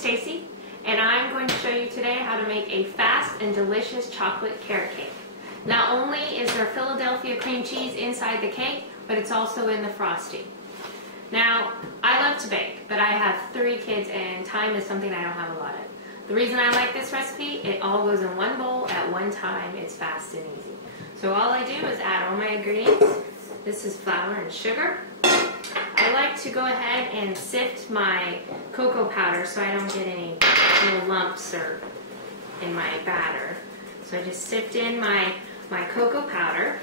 Stacey, and I'm going to show you today how to make a fast and delicious chocolate carrot cake. Not only is there Philadelphia cream cheese inside the cake, but it's also in the frosting. Now, I love to bake, but I have 3 kids and time is something I don't have a lot of. The reason I like this recipe, it all goes in one bowl at one time. It's fast and easy. So all I do is add all my ingredients. This is flour and sugar. I like to go ahead and sift my cocoa powder so I don't get any little lumps or in my batter. So I just sift in my cocoa powder.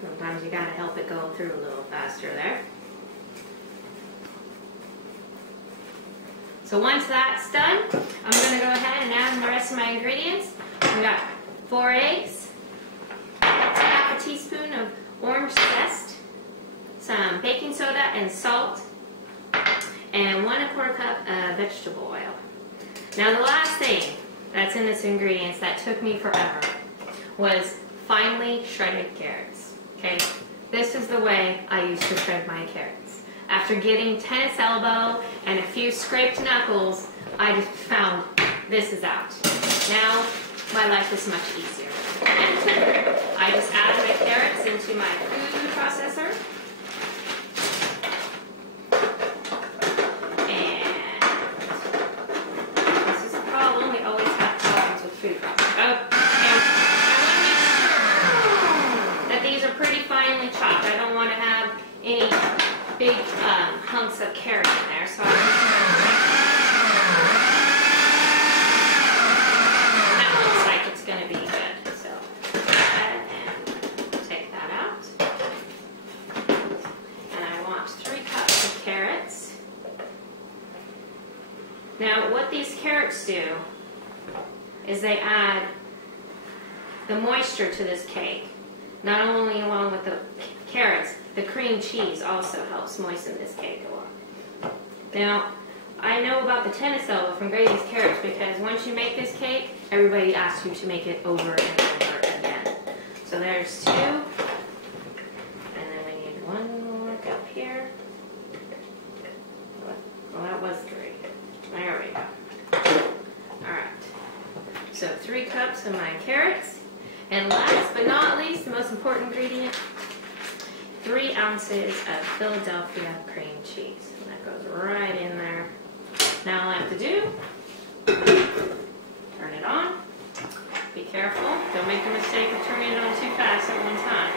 Sometimes you gotta help it go through a little faster there. So once that's done, I'm gonna go ahead and add the rest of my ingredients. I've got 4 eggs, half a teaspoon of orange zest, some baking soda and salt, and 1¼ cup of vegetable oil. Now the last thing that's in this ingredients that took me forever was finely shredded carrots. Okay, this is the way I used to shred my carrots. After getting tennis elbow and a few scraped knuckles, I just found this is out. Now my life is much easier. I just add my carrots into my food processor. And this is the problem. We always have problems with food processors. Oh, and I want to make sure that these are pretty finely chopped. I don't want to have any big hunks of carrot in there. So that looks like it's going to be good. So go ahead and take that out. And I want 3 cups of carrots. Now what these carrots do is they add the moisture to this cake. Not only along with the carrots, the cream cheese also helps moisten this cake a lot. Now, I know about the tennis elbow from Grady's carrots because once you make this cake, everybody asks you to make it over and over again. So there's 2, and then we need 1 more cup here. Well, that was 3. There we go. Alright, so 3 cups of my carrots. And last but not least, the most important ingredient, 3 ounces of Philadelphia cream cheese. And that goes right in there. Now all I have to do, turn it on. Be careful. Don't make the mistake of turning it on too fast at one time.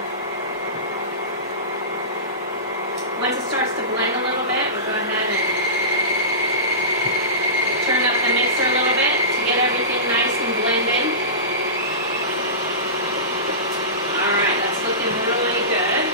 Once it starts to blend a little bit, we'll go ahead and turn up the mixer a little bit to get everything nice and blended. Alright, that's looking really good.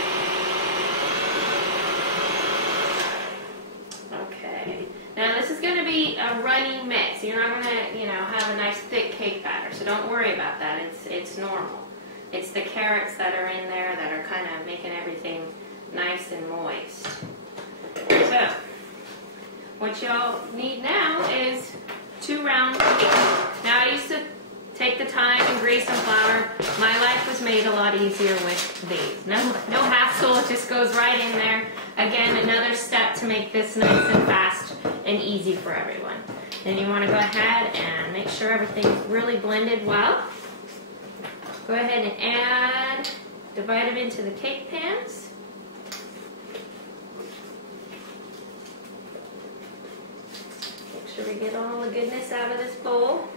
Okay. Now this is going to be a runny mix. You're not going to, have a nice thick cake batter, so don't worry about that. It's normal. It's the carrots that are in there that are kind of making everything nice and moist. So, what y'all need now is 2 round cookies. Now I used to take the time and grease some flour. My life was made a lot easier with these. No hassle, it just goes right in there. Again, another step to make this nice and fast and easy for everyone. Then you want to go ahead and make sure everything's really blended well. Go ahead and divide them into the cake pans. Make sure we get all the goodness out of this bowl.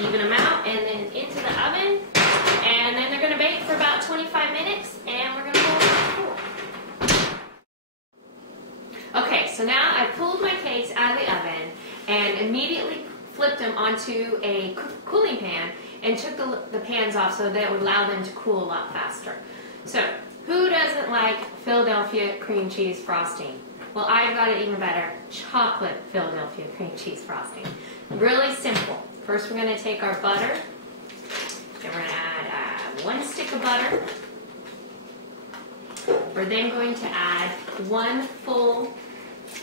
Even them out and then into the oven, and then they're going to bake for about 25 minutes, and we're going to pull them out. Okay, so now I pulled my cakes out of the oven and immediately flipped them onto a cooling pan and took the pans off so that it would allow them to cool a lot faster. So, who doesn't like Philadelphia cream cheese frosting? Well, I've got it even better, chocolate Philadelphia cream cheese frosting. Really simple. First we're going to take our butter, and we're going to add 1 stick of butter. We're then going to add 1 full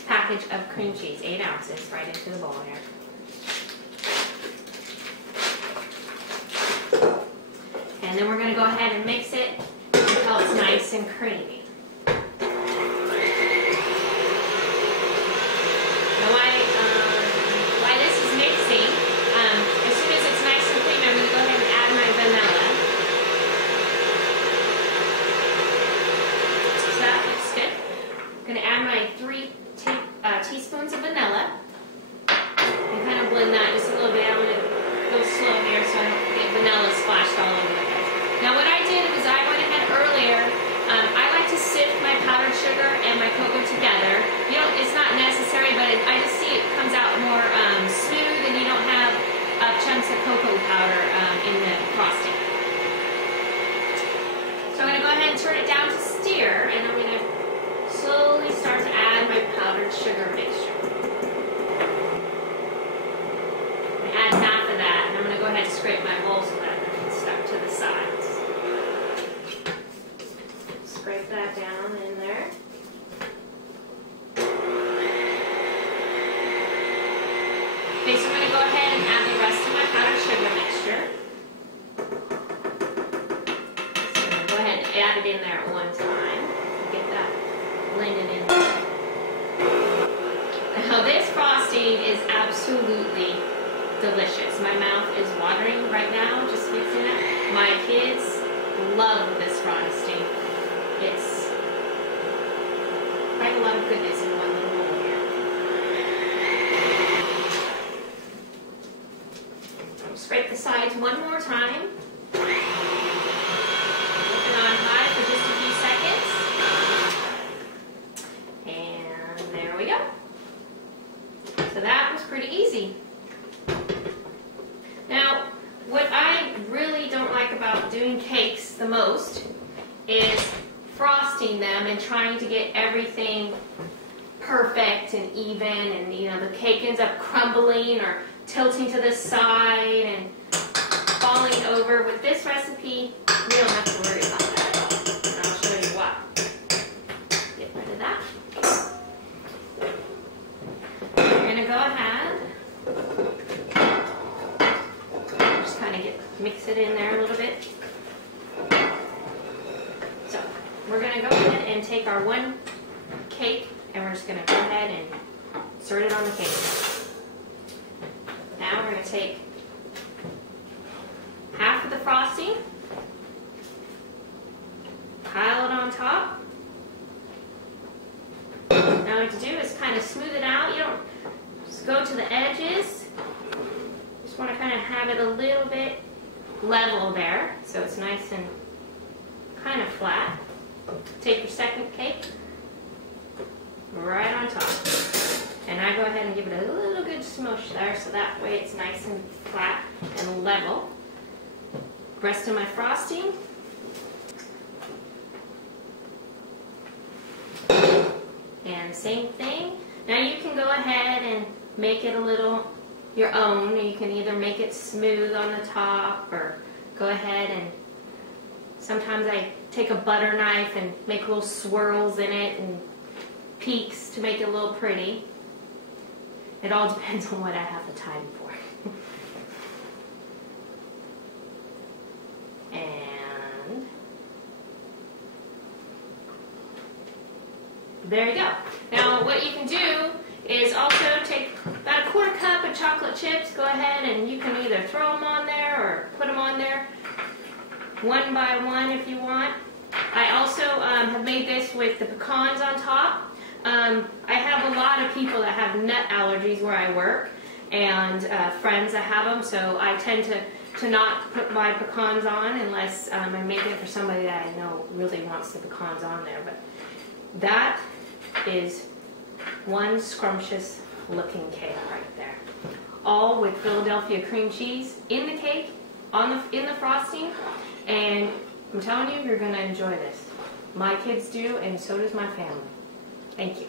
package of cream cheese, 8 ounces, right into the bowl here. And then we're going to go ahead and mix it until it's nice and creamy. Now while this is mixing, as soon as it's nice and creamy, I'm going to go ahead and add my vanilla. So that looks good. I'm going to add my 3 teaspoons of vanilla. And kind of blend that just a little bit. I'm going to go slow here so I don't get vanilla splashed all over the place. Now what I did was I went ahead earlier. I like to sift my powdered sugar and my cocoa together. It's not necessary, but I just see it comes out more smooth, and you don't have chunks of cocoa powder in the frosting. So I'm going to go ahead and turn it down to stir, and I'm going to slowly start to add my powdered sugar mixture. I'm going to add half of that, and I'm going to go ahead and scrape my bowl so that it's stuck to the sides. Scrape that down in there. Okay, so I'm going to go ahead and add the rest of my powdered sugar mixture. So I'm going to go ahead and add it in there at one time. Get that blended in there. Now this frosting is absolutely delicious. My mouth is watering right now just mixing it. My kids love this frosting. It's quite a lot of goodness in one little bowl here. I'll scrape the sides one more time. Keep it on high for just a few seconds. And there we go. So that was pretty easy. Now, what I really don't like about doing cakes the most is frosting them and trying to get everything perfect and even, and the cake ends up crumbling or tilting to the side and falling over. With this recipe, we don't have to worry about that at all, and I'll show you why. Get rid of that. We're going to go ahead, just kind of mix it in there a little bit. We're going to go ahead and take our one cake, and we're just going to go ahead and insert it on the cake. Now we're going to take half of the frosting, pile it on top. Now what to do is kind of smooth it out. You don't just go to the edges. You just want to kind of have it a little bit level there, so it's nice and kind of flat. Take your second cake right on top, and I go ahead and give it a little good smush there, so that way it's nice and flat and level. Rest of my frosting, and same thing. Now you can go ahead and make it a little your own. You can either make it smooth on the top, or go ahead and sometimes I take a butter knife and make little swirls in it and peaks to make it a little pretty. It all depends on what I have the time for. And there you go. Now what you can do is also take about a quarter cup of chocolate chips. Go ahead and you can either throw them on there or put them on there one by one if you want. I also have made this with the pecans on top. I have a lot of people that have nut allergies where I work, and friends that have them, so I tend to not put my pecans on unless I'm making it for somebody that I know really wants the pecans on there. But that is one scrumptious looking cake right there. All with Philadelphia cream cheese in the cake, in the frosting, and I'm telling you, you're going to enjoy this. My kids do, and so does my family. Thank you.